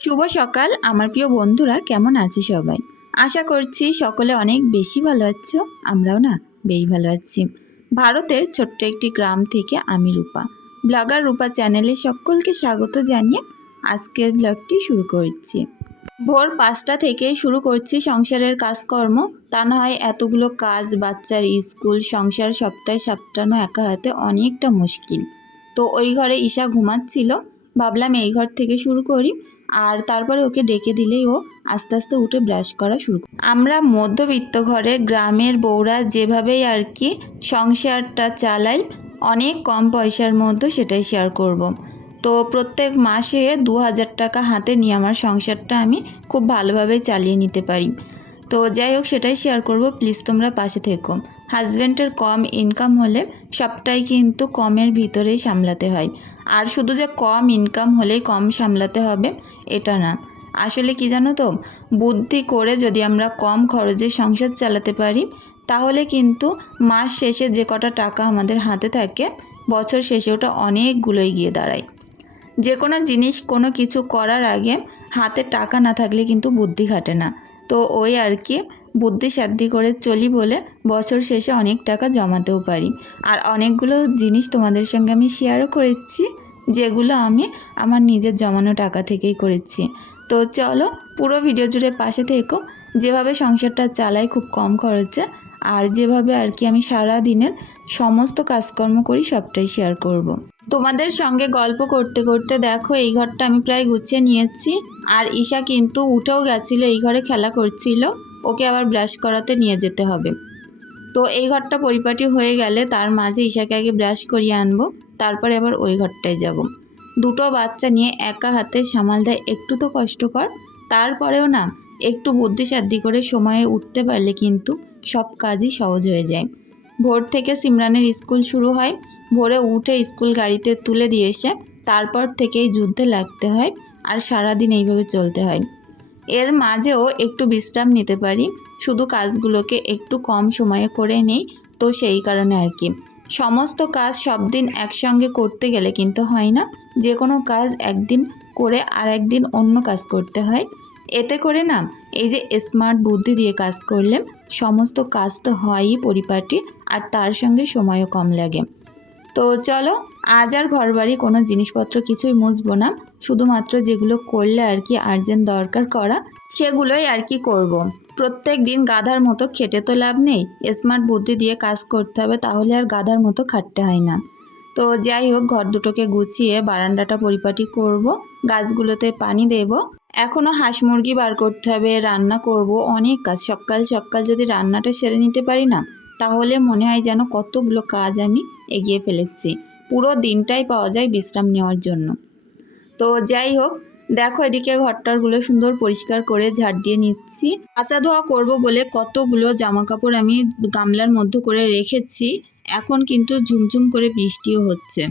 শুভ সকাল, আমার প্রিয় বন্ধুরা, কেমন আছে সবাই? আশা করছি সকলে অনেক বেশি ভালো আছো, আমরাও না বেশ ভালো আছি। ভারতের ছোট্ট একটি গ্রাম থেকে আমি রূপা। ব্লগার রূপা চ্যানেলে সকলকে স্বাগত জানিয়ে আজকের ব্লগটি শুরু করছি। ভোর পাঁচটা থেকে শুরু করছি সংসারের কাজকর্ম। তা না হয় এতগুলো কাজ, বাচ্চার স্কুল, সংসার সবটাই সাপটানো একা হাতে অনেকটা মুশকিল। তো ওই ঘরে ঈশা ঘুমাচ্ছিল ভাবলাম এই ঘর থেকে শুরু করি, আর তারপরে ওকে ডেকে দিলেই ও আস্তে আস্তে উঠে ব্রাশ করা শুরু করে। আমরা মধ্যবিত্ত ঘরে গ্রামের বউরা যেভাবেই আর কি সংসারটা চালাই, অনেক কম পয়সার মধ্যে সেটাই শেয়ার করব। তো প্রত্যেক মাসে দু হাজার টাকা হাতে নিয়ে আমার সংসারটা আমি খুব ভালোভাবে চালিয়ে নিতে পারি। তো যাই হোক, সেটাই শেয়ার করব। প্লিজ তোমরা পাশে থেকো। হাজব্যান্ডের কম ইনকাম হলে সবটাই কিন্তু কমের ভিতরেই সামলাতে হয়। আর শুধু যে কম ইনকাম হলেই কম সামলাতে হবে, এটা না। আসলে কি জানো তো? বুদ্ধি করে যদি আমরা কম খরচে সংসার চালাতে পারি, তাহলে কিন্তু মাস শেষে যে কটা টাকা আমাদের হাতে থাকে, বছর শেষে ওটা অনেকগুলোই গিয়ে দাঁড়ায়। যে কোনো জিনিস, কোনো কিছু করার আগে হাতে টাকা না থাকলে কিন্তু বুদ্ধি খাটে না। তো ওই আর কি বুদ্ধি সাদ্ধি করে চলি বলে বছর শেষে অনেক টাকা জমাতেও পারি। আর অনেকগুলো জিনিস তোমাদের সঙ্গে আমি শেয়ারও করেছি, যেগুলো আমি আমার নিজের জমানো টাকা থেকেই করেছি। তো চলো পুরো ভিডিও জুড়ে পাশে থেকো। যেভাবে সংসারটা চালাই খুব কম খরচে, আর যেভাবে আর কি আমি সারা দিনের সমস্ত কাজকর্ম করি সবটাই শেয়ার করব। তোমাদের সঙ্গে গল্প করতে করতে দেখো, এই ঘরটা আমি প্রায় গুছিয়ে নিয়েছি। আর ঈশা কিন্তু উঠেও গেছিল, এই ঘরে খেলা করছিল। ওকে আবার ব্রাশ করাতে নিয়ে যেতে হবে। তো এই ঘরটা পরিপাটি হয়ে গেলে তার মাঝে ঈশাকে আগে ব্রাশ করিয়ে আনব, তারপরে আবার ওই ঘরটায় যাব। দুটো বাচ্চা নিয়ে একা হাতে সামাল দেয় একটু তো কষ্টকর তারপরেও না, একটু বুদ্ধিসাদ্ধি করে সময়ে উঠতে পারলে কিন্তু সব কাজই সহজ হয়ে যায়। ভোর থেকে সিমরানের স্কুল শুরু হয়, ভোরে উঠে স্কুল গাড়িতে তুলে দিয়ে এসে, তারপর থেকেই যুদ্ধে লাগতে হয় আর সারাদিন এইভাবে চলতে হয়। এর মাঝেও একটু বিশ্রাম নিতে পারি। শুধু কাজগুলোকে একটু কম সময়ে করে নেই, তো সেই কারণে আর কি। সমস্ত কাজ সব দিন একসঙ্গে করতে গেলে কিন্তু হয় না। যে কোনো কাজ একদিন করে আর একদিন অন্য কাজ করতে হয়। এতে করে না, এই যে স্মার্ট বুদ্ধি দিয়ে কাজ করলে সমস্ত কাজ তো হয়ই পরিপাটি, আর তার সঙ্গে সময়ও কম লাগে। তো চলো, আজ আর ঘরবাড়ি কোনো জিনিসপত্র কিছুই মুছবো না। শুধুমাত্র যেগুলো করলে আর কি আর্জেন্ট দরকার করা, সেগুলোই আর কি করব। প্রত্যেক দিন গাধার মতো খেটে তো লাভ নেই। স্মার্ট বুদ্ধি দিয়ে কাজ করতে হবে, তাহলে আর গাধার মতো খাটতে হয় না। তো যাই হোক, ঘর দুটোকে গুছিয়ে বারান্দাটা পরিপাটি করব, গাছগুলোতে পানি দেব। এখনও হাঁস মুরগি বার করতে হবে, রান্না করব, অনেক কাজ। সকাল সকাল যদি রান্নাটা সেরে নিতে পারি না তাহলে মনে হয় যেন কতগুলো কাজ আমি এগিয়ে ফেলেছি। পুরো দিনটাই পাওয়া যায় বিশ্রাম নেওয়ার জন্য। তো যাই হোক, দেখো এদিকে ঘরটারগুলো সুন্দর পরিষ্কার করে ঝাড় দিয়ে নিচ্ছি। কাঁচা ধোয়া করব বলে কতগুলো জামা কাপড় আমি গামলার মধ্যে করে রেখেছি। এখন কিন্তু ঝুমঝুম করে বৃষ্টিও হচ্ছে।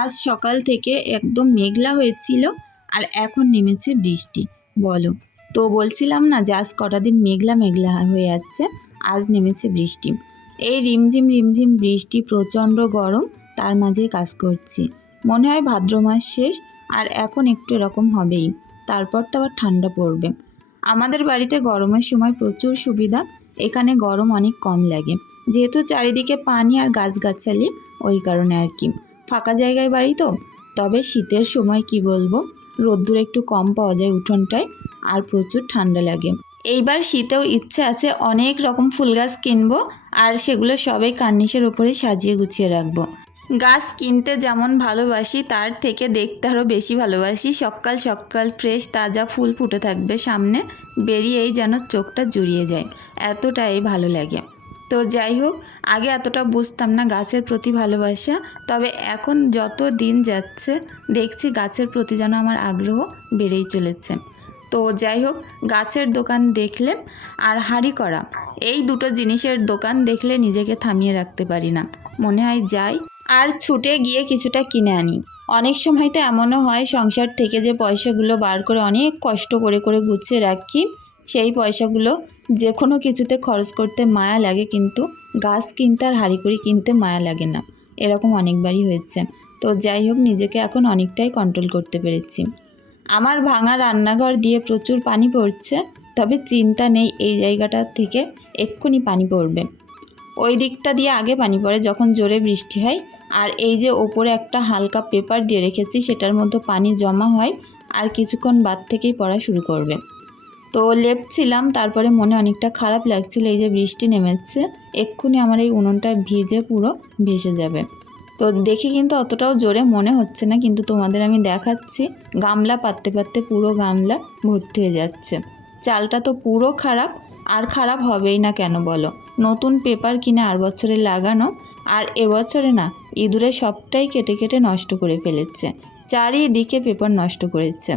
আজ সকাল থেকে একদম মেঘলা হয়েছিল আর এখন নেমেছে বৃষ্টি। বলো। তো বলছিলাম না যে আজ কটা দিন মেঘলা মেঘলা হয়ে যাচ্ছে আজ নেমেছে বৃষ্টি। এই রিমঝিম রিমঝিম বৃষ্টি প্রচণ্ড গরম, তার মাঝে কাজ করছি। মনে হয় ভাদ্র মাস শেষ, আর এখন একটু এরকম হবেই। তারপর তো আবার ঠান্ডা পড়বে। আমাদের বাড়িতে গরমের সময় প্রচুর সুবিধা, এখানে গরম অনেক কম লাগে। যেহেতু চারিদিকে পানি আর গাছগাছালি, ওই কারণে আর কি। ফাঁকা জায়গায় বাড়ি তো, তবে শীতের সময় কি বলব? রোদ্দুর একটু কম পাওয়া যায় উঠোনটায়, আর প্রচুর ঠান্ডা লাগে। এইবার শীতেও ইচ্ছে আছে অনেক রকম ফুল গাছ কিনবো আর সেগুলো সবাই কার্নিশের ওপরে সাজিয়ে গুছিয়ে রাখব। গাছ কিনতে যেমন ভালোবাসি, তার থেকে দেখতে আরও বেশি ভালোবাসি। সকাল সকাল ফ্রেশ তাজা ফুল ফুটে থাকবে সামনে, বেরিয়েই যেন চোখটা জুড়িয়ে যায়। এতটাই ভালো লাগে। তো যাই হোক, আগে এতটা বুঝতাম না গাছের প্রতি ভালোবাসা, তবে এখন যত দিন যাচ্ছে, দেখছি গাছের প্রতি যেন আমার আগ্রহ বেড়েই চলেছে। তো যাই হোক গাছের দোকান দেখলে আর হাঁড়ি করা। এই দুটো জিনিসের দোকান দেখলে নিজেকে থামিয়ে রাখতে পারি না। মনে হয় যাই, আর ছুটে গিয়ে কিছুটা কিনে আনি। অনেক সময় তো এমনও হয়, সংসার থেকে যে পয়সাগুলো বার করে অনেক কষ্ট করে করে গুছিয়ে রাখি, সেই পয়সাগুলো যে কোনো কিছুতে খরচ করতে মায়া লাগে কিন্তু গাছ কিনতে আর হাঁড়িকুড়ি কিনতে মায়া লাগে না। এরকম অনেকবারই হয়েছে। তো যাই হোক নিজেকে এখন অনেকটাই কন্ট্রোল করতে পেরেছি। আমার ভাঙা রান্নাঘর দিয়ে প্রচুর পানি পড়ছে, তবে চিন্তা নেই এই জায়গাটা থেকে এক্ষুনি পানি পড়বে। ওই দিকটা দিয়ে আগে পানি পড়ে যখন জোরে বৃষ্টি হয়, আর এই যে ওপরে একটা হালকা পেপার দিয়ে রেখেছি সেটার মধ্যে পানি জমা হয় আর কিছুক্ষণ বাদ থেকেই পড়া শুরু করবে। তো লেপছিলাম, তারপরে মনে অনেকটা খারাপ লাগছিল এই যে বৃষ্টি নেমেছে, এক্ষুনি আমার এই উনুনটা ভিজে পুরো ভেসে যাবে। তো দেখি কিন্তু অতটাও জোরে মনে হচ্ছে না, কিন্তু তোমাদের আমি দেখাচ্ছি। গামলা পাততে পাততে পুরো গামলা ভর্তি হয়ে যাচ্ছে। চালটা তো পুরো খারাপ, আর খারাপ হবেই না কেন বলো? নতুন পেপার কিনে আর বছরে লাগানো, আর এবছরে না, ইঁদুরে সবটাই কেটে কেটে নষ্ট করে ফেলেছে। চারিদিকে পেপার নষ্ট করেছে।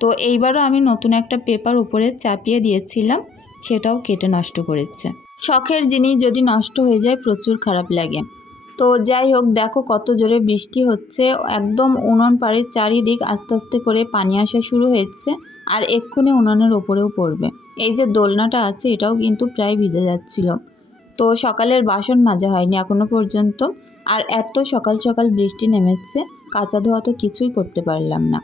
তো এইবারও আমি নতুন একটা পেপার উপরে চাপিয়ে দিয়েছিলাম, সেটাও কেটে নষ্ট করেছে। শখের জিনিস যদি নষ্ট হয়ে যায়, প্রচুর খারাপ লাগে। তো যাই হোক, দেখো কত জোরে বৃষ্টি হচ্ছে। একদম উনুন পাড়ের চারিদিক আস্তে আস্তে করে পানি আসা শুরু হয়েছে আর এক্ষুনি উনুনের ওপরেও পড়বে। এই যে দোলনাটা আছে, এটাও কিন্তু প্রায় ভিজে যাচ্ছিল। তো সকালের বাসন মাজা হয়নি এখনও পর্যন্ত। আর এত সকাল সকাল বৃষ্টি নেমেছে, কাঁচা ধোয়া তো কিছুই করতে পারলাম না।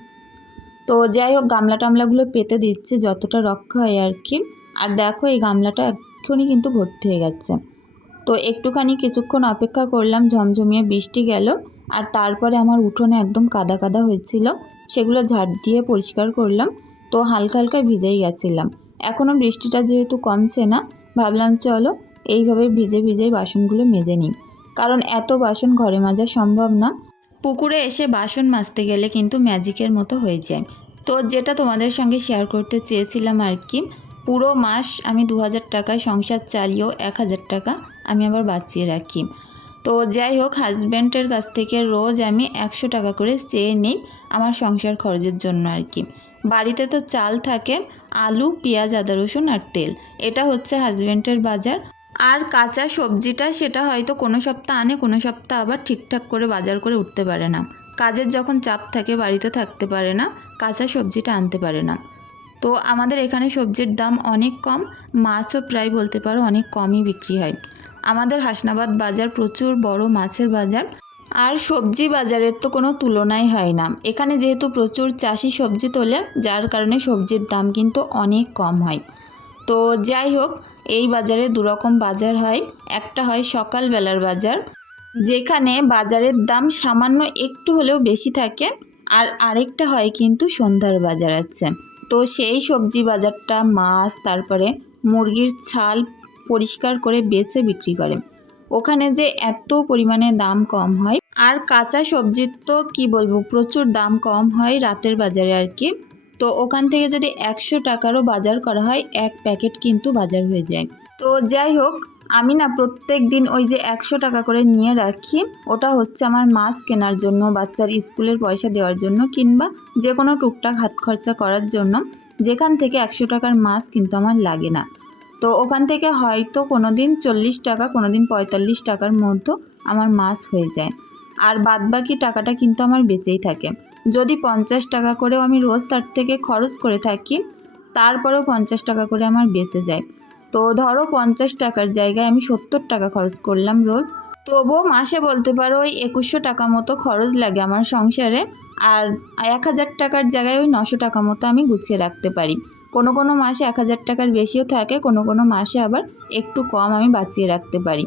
তো যাই হোক, গামলা টামলাগুলো পেতে দিচ্ছে, যতটা রক্ষা হয় আর কি। আর দেখো এই গামলাটা এক্ষুনি কিন্তু ভর্তি হয়ে গেছে। তো একটুখানি কিছুক্ষণ অপেক্ষা করলাম, ঝমঝমিয়ে বৃষ্টি গেল আর তারপরে আমার উঠোনে একদম কাদা কাদা হয়েছিল। সেগুলো ঝাড় দিয়ে পরিষ্কার করলাম, তো হালকা হালকা ভিজেই গেছিলাম। এখনও বৃষ্টিটা যেহেতু কমছে না, ভাবলাম চলো এইভাবে ভিজে ভিজেই বাসনগুলো মেজে নিই। কারণ এত বাসন ঘরে মাজা সম্ভব না। পুকুরে এসে বাসন মাজতে গেলে কিন্তু ম্যাজিকের মতো হয়ে যায়। তো যেটা তোমাদের সঙ্গে শেয়ার করতে চেয়েছিলাম আর কি পুরো মাস আমি দু হাজার টাকায় সংসার চালিয়েও এক হাজার টাকা আমি আবার বাঁচিয়ে রাখি। তো যাই হোক হাজব্যান্ডের কাছ থেকে রোজ আমি একশো টাকা করে চেয়ে নিই আমার সংসার খরচের জন্য আর কি। বাড়িতে তো চাল থাকে, আলু, পেঁয়াজ, আদা, রসুন আর তেল। এটা হচ্ছে হাজব্যান্ডের বাজার। আর কাঁচা সবজিটা সেটা হয়তো কোনো সপ্তাহ আনে, কোনো সপ্তাহ আবার ঠিকঠাক করে বাজার করে উঠতে পারে না। কাজের যখন চাপ থাকে, বাড়িতে থাকতে পারে না, কাঁচা সবজিটা আনতে পারে না। তো আমাদের এখানে সবজির দাম অনেক কম, মাছও প্রায় বলতে পারো অনেক কমই বিক্রি হয়। আমাদের হাসনাবাদ বাজার প্রচুর বড় মাছের বাজার, আর সবজি বাজারের তো কোনো তুলনাই হয় না। এখানে যেহেতু প্রচুর চাষি সবজি তোলে, যার কারণে সবজির দাম কিন্তু অনেক কম হয়। তো যাই হোক, এই বাজারে দুরকম বাজার হয়। একটা হয় সকালবেলার বাজার, যেখানে বাজারের দাম সামান্য একটু হলেও বেশি থাকে, আর আরেকটা হয় কিন্তু সন্ধ্যার বাজার আছে। তো সেই সবজি বাজারটা মাছ, তারপরে মুরগির ছাল পরিষ্কার করে বেছে বিক্রি করে। ওখানে যে এত পরিমাণে দাম কম হয়, আর কাঁচা সবজির তো কি বলব, প্রচুর দাম কম হয় রাতের বাজারে আর কি। তো ওখান থেকে যদি একশো টাকারও বাজার করা হয়, এক প্যাকেট কিন্তু বাজার হয়ে যায়। তো যাই হোক আমি না প্রত্যেক দিন ওই যে একশো টাকা করে নিয়ে রাখি। ওটা হচ্ছে আমার মাছ কেনার জন্য, বাচ্চার স্কুলের পয়সা দেওয়ার জন্য কিংবা যে কোনো টুকটাক হাত খরচা করার জন্য। যেখান থেকে একশো টাকার মাছ কিন্তু আমার লাগে না। তো ওখান থেকে হয়তো কোনো দিন চল্লিশ টাকা কোনো দিন পঁয়তাল্লিশ টাকার মধ্যে আমার মাছ হয়ে যায়। আর বাদবাকি টাকাটা কিন্তু আমার বেঁচেই থাকে। যদি পঞ্চাশ টাকা করেও আমি রোজ তার থেকে খরচ করে থাকি, তারপরেও পঞ্চাশ টাকা করে আমার বেঁচে যায়। তো ধরো পঞ্চাশ টাকার জায়গায় আমি সত্তর টাকা খরচ করলাম রোজ। তবুও মাসে বলতে পারো ওই একুশশো টাকা মতো খরচ লাগে আমার সংসারে। আর এক হাজার টাকার জায়গায় ওই নশো টাকা মতো আমি গুছিয়ে রাখতে পারি। কোনো কোনো মাসে এক হাজার টাকার বেশিও থাকে, কোনো কোনো মাসে আবার একটু কম আমি বাঁচিয়ে রাখতে পারি।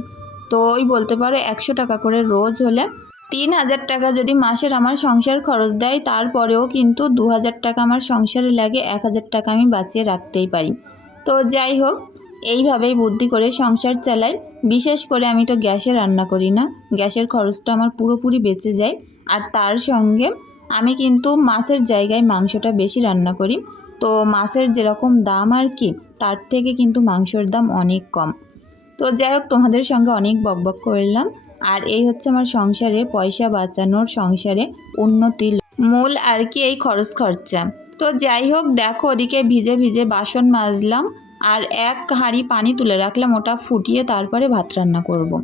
তো ওই বলতে পারো একশো টাকা করে রোজ হলে তিন হাজার টাকা যদি মাসের আমার সংসার খরচ দেয়, তারপরেও কিন্তু দু হাজার টাকা আমার সংসারে লাগে, এক হাজার টাকা আমি বাঁচিয়ে রাখতেই পারি। তো যাই হোক এইভাবেই বুদ্ধি করে সংসার চালাই। বিশেষ করে আমি তো গ্যাসে রান্না করি না। গ্যাসের খরচটা আমার পুরোপুরি বেঁচে যায়। আর তার সঙ্গে আমি কিন্তু মাছের জায়গায় মাংসটা বেশি রান্না করি। তো মাছের যেরকম দাম আর কি, তার থেকে কিন্তু মাংসর দাম অনেক কম। তো যাই হোক, তোমাদের সঙ্গে অনেক বকবক করলাম। আর এই হচ্ছে আমার সংসারে পয়সা বাঁচানোর সংসারে উন্নতি। মূল আর কি এই খরচ খরচা। তো যাই হোক, দেখো ওদিকে ভিজে ভিজে বাসন মাজলাম। আর এক হাঁড়ি পানি তুলে রাখলাম, ওটা ফুটিয়ে তারপরে ভাত রান্না করব।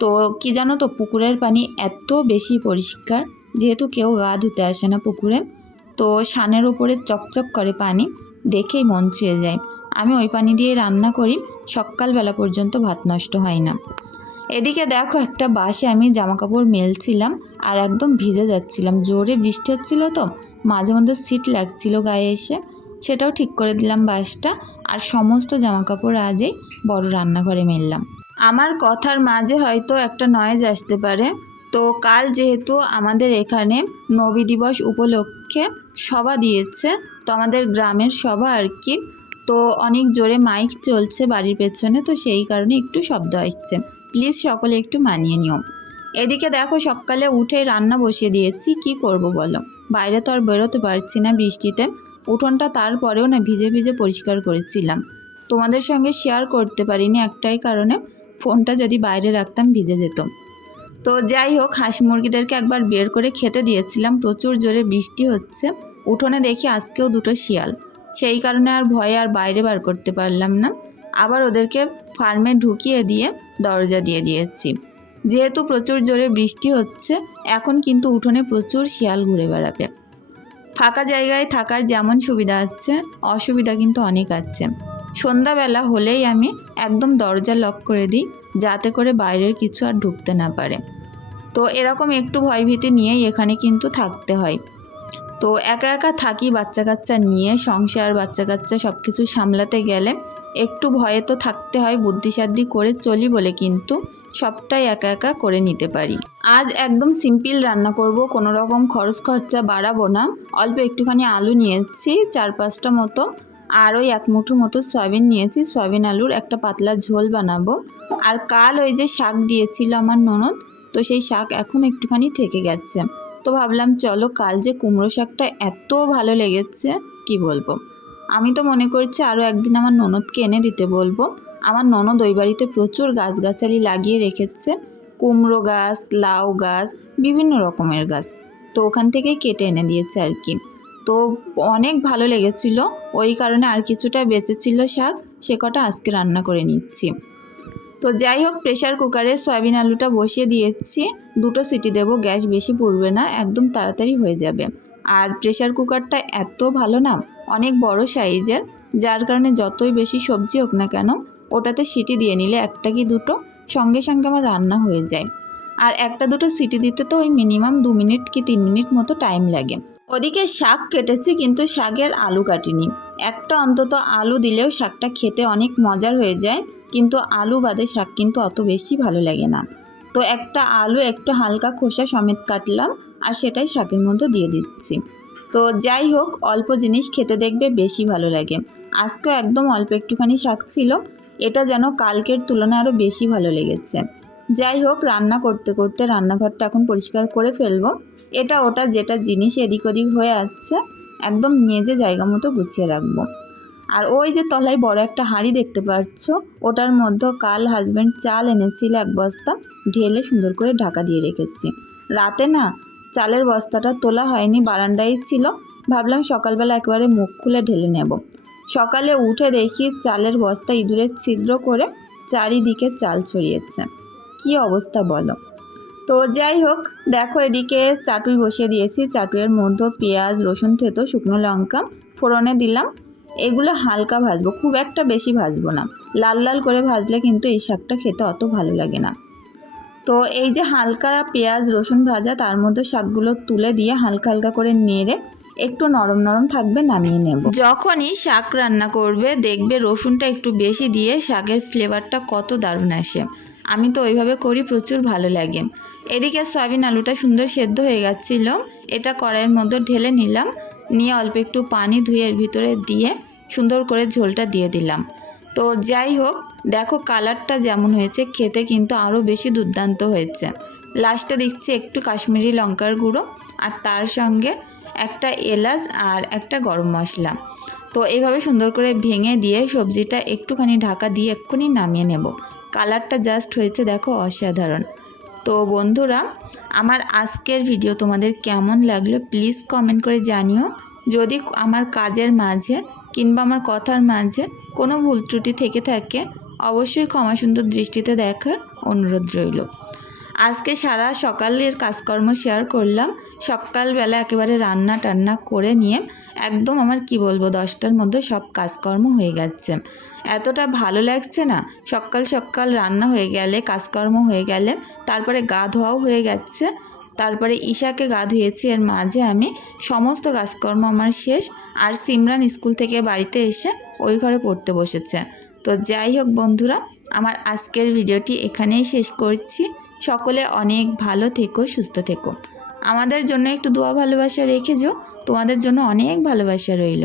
তো কি জানো তো, পুকুরের পানি এত বেশি পরিষ্কার, যেহেতু কেউ গা ধুতে আসে না পুকুরে, তো সানের উপরে চকচক করে পানি দেখেই মন ছুঁয়ে যায়। আমি ওই পানি দিয়ে রান্না করি, সকালবেলা পর্যন্ত ভাত নষ্ট হয় না। এদিকে দেখো, একটা বাসে আমি জামা কাপড় মেলছিলাম আর একদম ভিজে যাচ্ছিলাম। জোরে বৃষ্টি হচ্ছিল তো, মাঝে মধ্যে সিট লাগছিল গায়ে এসে। সেটাও ঠিক করে দিলাম বাসটা। আর সমস্ত জামাকাপড় আজই বড় রান্নাঘরে মেললাম। আমার কথার মাঝে হয়তো একটা নয়েজ আসতে পারে। তো কাল যেহেতু আমাদের এখানে নবী দিবস উপলক্ষে সভা দিয়েছে, তো আমাদের গ্রামের সভা আর কি। তো অনেক জোরে মাইক চলছে বাড়ির পেছনে, তো সেই কারণে একটু শব্দ আসছে। প্লিজ সকলে একটু মানিয়ে নিও। এদিকে দেখো সকালে উঠে রান্না বসিয়ে দিয়েছি, কি করব বলো? বাইরে তো আর বেরোতে পারছি না বৃষ্টিতে। উঠোনটা তারপরেও না ভিজে ভিজে পরিষ্কার করেছিলাম। তোমাদের সঙ্গে শেয়ার করতে পারিনি একটাই কারণে, ফোনটা যদি বাইরে রাখতাম ভিজে যেত। তো যাই হোক, হাঁস মুরগিদেরকে একবার বের করে খেতে দিয়েছিলাম, প্রচুর জোরে বৃষ্টি হচ্ছে। উঠোনে দেখি আজকেও দুটো শিয়াল। সেই কারণে আর ভয়ে আর বাইরে বার করতে পারলাম না। আবার ওদেরকে ফার্মে ঢুকিয়ে দিয়ে দরজা দিয়ে দিয়েছি। যেহেতু প্রচুর জোরে বৃষ্টি হচ্ছে, এখন কিন্তু উঠোনে প্রচুর শিয়াল ঘুরে বেড়াবে। ফাঁকা জায়গায় থাকার যেমন সুবিধা আছে, অসুবিধা কিন্তু অনেক আছে। সন্ধ্যাবেলা হলেই আমি একদম দরজা লক করে দিই, যাতে করে বাইরের কিছু আর ঢুকতে না পারে। তো এরকম একটু ভয়ভীতি নিয়েই এখানে কিন্তু থাকতে হয়। তো একা একা থাকি বাচ্চা কাচ্চা নিয়ে, সংসার বাচ্চা কাচ্চা সব কিছু সামলাতে গেলে একটু ভয়ে তো থাকতে হয় বুদ্ধিসাদ্ধি করে চলি বলে কিন্তু সবটাই একা একা করে নিতে পারি। আজ একদম সিম্পল রান্না করব, কোনো রকম খরচ খরচা বাড়াবো না। অল্প একটুখানি আলু নিয়েছি, চার পাঁচটা মতো। আর ওই এক মুঠো মতো সয়াবিন নিয়েছি, সয়াবিন আলুর একটা পাতলা ঝোল বানাবো। আর কাল ওই যে শাক দিয়েছিল আমার ননদ, তো সেই শাক এখন একটুখানি থেকে গেছে। তো ভাবলাম, চলো কাল যে কুমড়ো শাকটা এত ভালো লেগেছে, কি বলব? আমি তো মনে করছি আরও একদিন আমার ননদকে এনে দিতে বলব। আমার ননদ ওই বাড়িতে প্রচুর গাছগাছালি লাগিয়ে রেখেছে। কুমড়ো গাছ, লাউ গাছ, বিভিন্ন রকমের গাছ। তো ওখান থেকেই কেটে এনে দিয়েছে আর কি। তো অনেক ভালো লেগেছিল। ওই কারণে আর কিছুটা বেঁচেছিল শাক। সে কটা আজকে রান্না করে নিচ্ছি। তো যাই হোক প্রেশার কুকারে সয়াবিন আলুটা বসিয়ে দিয়েছি। দুটো সিটি দেবো, গ্যাস বেশি পড়বে না, একদম তাড়াতাড়ি হয়ে যাবে। আর প্রেশার কুকারটা এত ভালো না, অনেক বড় সাইজের। যার কারণে যতই বেশি সবজি হোক না কেন ওটাতে সিটি দিয়ে নিলে একটা কি দুটো? সঙ্গে সঙ্গে আমার রান্না হয়ে যায়। আর একটা দুটো সিটি দিতে তো ওই মিনিমাম দু মিনিট কি তিন মিনিট মতো টাইম লাগে। ওদিকে শাক কেটেছি কিন্তু শাকের আলু কাটিনি। একটা অন্তত আলু দিলেও শাকটা খেতে অনেক মজার হয়ে যায়, কিন্তু আলু বাদে শাক কিন্তু অত বেশি ভালো লাগে না। তো একটা আলু, একটু হালকা খোসা সমেত কাটলাম আর সেটাই শাকের মধ্যে দিয়ে দিচ্ছি। তো যাই হোক, অল্প জিনিস খেতে দেখবে বেশি ভালো লাগে। আজকেও একদম অল্প একটুখানি শাক ছিল। এটা যেন কালকের তুলনায় আরও বেশি ভালো লেগেছে। যাই হোক, রান্না করতে করতে রান্নাঘরটা এখন পরিষ্কার করে ফেলব। এটা ওটা যেটা জিনিস এদিক ওদিক হয়ে আছে, একদম মেজে জায়গা মতো গুছিয়ে রাখব। আর ওই যে তলায় বড় একটা হাঁড়ি দেখতে পাচ্ছ ওটার মধ্যে কাল হাজব্যান্ড চাল এনেছিল এক বস্তা, ঢেলে সুন্দর করে ঢাকা দিয়ে রেখেছি। রাতে না, চালের বস্তাটা তোলা হয়নি, বারান্দায় ছিল। ভাবলাম সকালবেলা একেবারে মুখ খুলে ঢেলে নেব। সকালে উঠে দেখি চালের বস্তা ইঁদুরের ছিদ্র করে চারিদিকে চাল ছড়িয়েছে। কি অবস্থা বলো? তো যাই হোক, দেখো এদিকে চাটুই বসিয়ে দিয়েছি। চাটুয়ের মধ্যে পেঁয়াজ, রসুন, থেতো, শুকনো লঙ্কা ফোড়নে দিলাম। এগুলো হালকা ভাজবো, খুব একটা বেশি ভাজবো না। লাল লাল করে ভাজলে কিন্তু এই শাকটা খেতে অত ভালো লাগে না। তো এই যে হালকা পেঁয়াজ, রসুন ভাজা, তার মধ্যে শাকগুলো তুলে দিয়ে হালকা হালকা করে নেড়ে একটু নরম নরম থাকবে, নামিয়ে নেব। যখনই শাক রান্না করবে, দেখবে রসুনটা একটু বেশি দিয়ে শাকের ফ্লেভারটা কত দারুণ আসে। আমি তো ওইভাবে করি, প্রচুর ভালো লাগে। এদিকে সয়াবিন আলুটা সুন্দর সেদ্ধ হয়ে গেছিল। এটা কড়াইয়ের মধ্যে ঢেলে নিলাম। নিয়ে অল্প একটু পানি ধুয়ে এর ভিতরে দিয়ে সুন্দর করে ঝোলটা দিয়ে দিলাম। তো যাই হোক, দেখো কালারটা যেমন হয়েছে, খেতে কিন্তু আরও বেশি দুর্দান্ত হয়েছে। লাস্টে দিচ্ছি একটু কাশ্মীরি লঙ্কার গুঁড়ো, আর তার সঙ্গে একটা এলাচ আর একটা গরম মশলা। তো এইভাবে সুন্দর করে ভেঙে দিয়ে সবজিটা একটুখানি ঢাকা দিয়ে এক্ষুনি নামিয়ে নেব। কালারটা জাস্ট হয়েছে দেখো অসাধারণ। তো বন্ধুরা, আমার আজকের ভিডিও তোমাদের কেমন লাগল প্লিজ কমেন্ট করে জানিও। যদি আমার কাজের মাঝে কিংবা আমার কথার মাঝে কোনো ভুল ত্রুটি থেকে থাকে, অবশ্যই ক্ষমা সুন্দর দৃষ্টিতে দেখার অনুরোধ রইল। আজকে সারা সকালের কাজকর্ম শেয়ার করলাম। সকালবেলা একেবারে রান্না টান্না করে নিয়ে একদম আমার কি বলব, দশটার মধ্যে সব কাজকর্ম হয়ে গেছে। এতটা ভালো লাগছে না, সকাল সকাল রান্না হয়ে গেলে, কাজকর্ম হয়ে গেলে, তারপরে গা ধোয়াও হয়ে গেছে, তারপরে ঈশাকে গা ধুয়েছি, এর মাঝে আমি সমস্ত কাজকর্ম আমার শেষ, আর সিমরান স্কুল থেকে বাড়িতে এসে ওই ঘরে পড়তে বসেছে। তো যাই হোক বন্ধুরা, আমার আজকের ভিডিওটি এখানেই শেষ করছি। সকলে অনেক ভালো থেকো, সুস্থ থেকো। আমাদের জন্য একটু দোয়া ভালোবাসা রেখে যেও তোমাদের জন্য অনেক ভালোবাসা রইল।